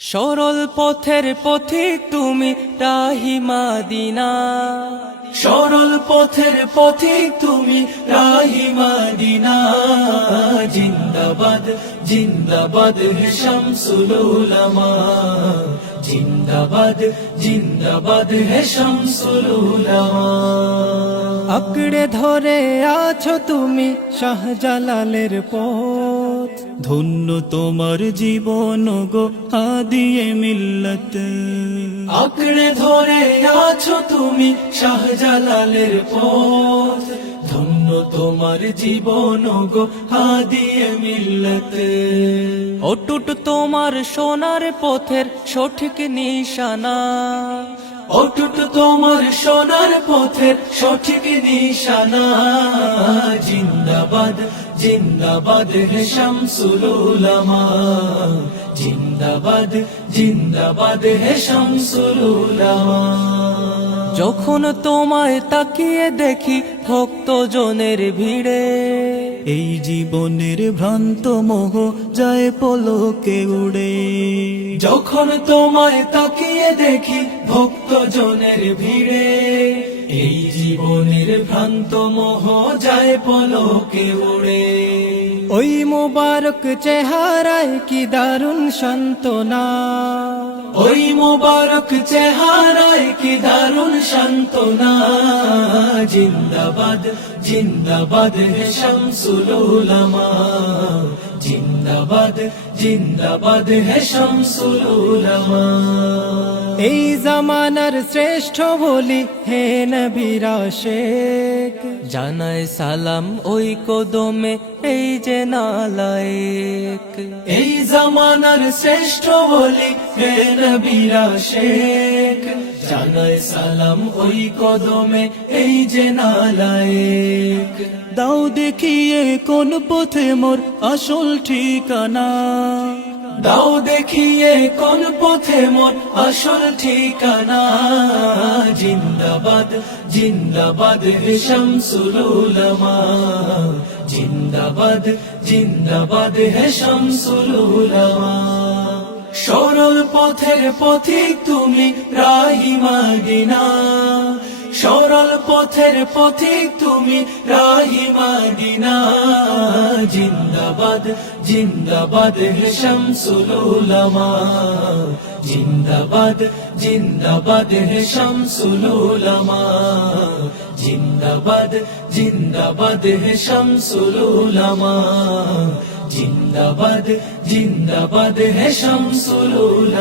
সরল পথের পথিক তুমি রাহি মাদিনা, সরল পথের পথিক তুমি রাহি মাদিনা। জিন্দাবাদ জিন্দাবাদ হে শামসুল উলামা, জিন্দাবাদ জিন্দাবাদ হে শামসুল উলামা। আঁকড়ে ধরে আছো তুমি শাহজালালের পথ, ধন্য তোমার জীবন গো হাদিয়ে মিল্লত। আঁকড়ে ধরে আছো তুমি শাহজালালের পথ, ধন্য তোমার জীবন গো হাদিয়ে মিল্লত। অটুট তোমার সোনার পথের সঠিক নিশানা, অটুট তোমার সোনার পথের সঠিক নিশানা। জিন্দাবাদ জিন্দাবাদ হে শামসুল উলামা, জিন্দাবাদ জিন্দাবাদ হে শামসুল উলামা। যখন তোমায় তাকিয়ে দেখি ভক্ত জনের ভিড়ে, এই জীবনের ভ্রান্ত মোহ যায় পলকে উড়ে। যখন তোমায় তাকিয়ে দেখি ভক্ত জনের ভিড়ে, এই জীবনের ভ্রান্ত মোহ যায় পলকে উড়ে। ওই মোবারক চেহারায় কি দারুণ সান্ত্বনা, ওই মোবারক চেহারায় কি দারুণ সান্ত্বনা। জিন্দাবাদ জিন্দাবাদ হে শামসুল উলামা, জিন্দাবাদ জিন্দাবাদ হে শামসুল উলামা। এই জামানার শ্রেষ্ঠ বলি হে নবীরা শেখ, জানায় সালাম ওই কদমে এই যে নালায়েক। এই জামানার শ্রেষ্ঠ বলি হে নবীরা শেখ, জানায় সালাম ওই কদমে এই যে নালায়েক। দাও দেখিয়ে কোন পথে মোর আসল ঠিকানা, দাও দেখিয়ে কোন পথে মোর আসল ঠিকানা। জিন্দাবাদ জিন্দাবাদ হে শামসুল উলামা, জিন্দাবাদ জিন্দাবাদ হে শামসুল উলামা। সরল পথের পথিক তুমি রাহি মাদিনা, সরল পথের পথিক তুমি রাহি মাদিনা। জিন্দাবাদ জিন্দাবাদ হে শামসুল উলামা, জিন্দাবাদ জিন্দাবাদ হে শামসুল উলামা। জিন্দাবাদ জিন্দাবাদ হে শামসুল উলামা, জিন্দাবাদ জিন্দাবাদ হে শামসুল উলামা।